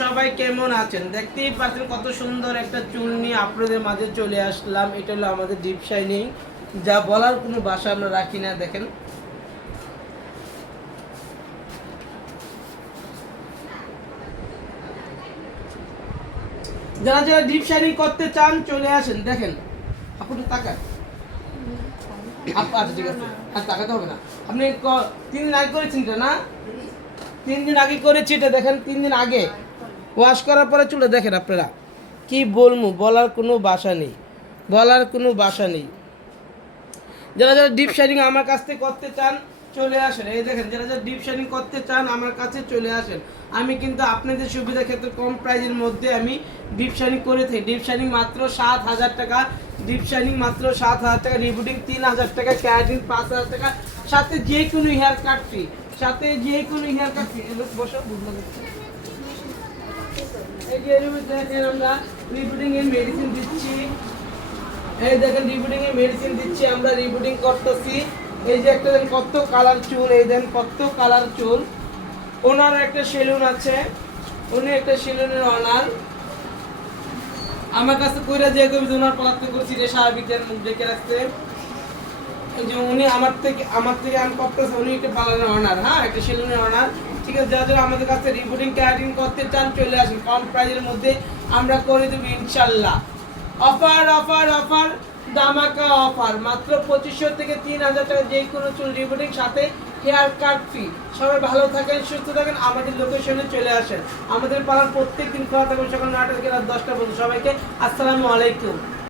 সবাই কেমন আছেন? দেখতেই পাচ্ছেন কত সুন্দর একটা চুল নিয়ে আপনাদের মাঝে চলে আসলাম। এটা হলো আমাদের ডিপ শাইনিং, যা বলার কোনো ভাষা আমরা রাখি না। দেখেন যারা যারা ডিপ শাইনিং করতে চান চলে আসেন। দেখেন আপনি তাকান, আচ্ছা ঠিক আছে, আর তাকাতে হবে না। আপনি 3 দিন আগে করেছেন এটা না? 3 দিন আগে করেছি এটা। দেখেন 3 দিন আগে ওয়াশ করার পরে চুলে দেখেন আপনারা কি বলবো, বলার কোনো ভাষা নেই, বলার কোনো ভাষা নেই। যারা যারা ডিপ শাইনিং আমার কাছ থেকে করতে চান চলে আসেন। এই দেখেন যারা যারা ডিপ শাইনিং করতে চান আমার কাছে চলে আসেন। আমি কিন্তু আপনাদের সুবিধার ক্ষেত্রে কম প্রাইজের মধ্যে আমি ডিপ শাইনিং করে থাকি। ডিপ শাইনিং মাত্র 7,000 টাকা, ডিপ শাইনিং মাত্র 7,000 টাকা, রিবুটিং 3,000 টাকা, ক্যারাটিন 5,000 টাকা, সাথে যে কোনো হেয়ার কাট ফ্রি, সাথে যে কোনো হেয়ার কাট ফ্রি। বসো বুঝলো। এই যে দেখেন আমরা রিবুটিং এর মেডিসিন দিচ্ছি। এই দেখেন রিবুটিং এর মেডিসিন দিচ্ছি, আমরা রিবুটিং করতেছি। এই যে একটা দেখেন কত কালার চুল, এই দেখেন কত কালার চুল। ওনার একটা সেলুন আছে, উনি একটা সেলুনের অনার। আমার কাছে কইরা যে কবি ওনার পলাতে করছি রে স্বাভাবিক মুখ দেখে রাখতে। এই যে উনি আমার থেকে আমি করতেছি, উনি একটা পার্লারের অনার, হ্যাঁ একটা সেলুনের অনার। ঠিক আছে, যারা যারা আমাদের কাছে রিবুটিং ক্যারাটিন করতে চান চলে আসেন, কম প্রাইজের মধ্যে আমরা করে দেবো ইনশাল্লাহ। অফার অফার অফার, দামাকা অফার, মাত্র 2500 থেকে 3000 টাকা যে কোনো চুল রিবুটিং, সাথে হেয়ার কাট ফি। সবাই ভালো থাকেন, সুস্থ থাকেন, আমাদের লোকেশনে চলে আসেন। আমাদের পাড়ার প্রত্যেক দিন খোলা থাকবে সকাল 9টা থেকে রাত 10টা পর্যন্ত। সবাইকে আসসালামু আলাইকুম।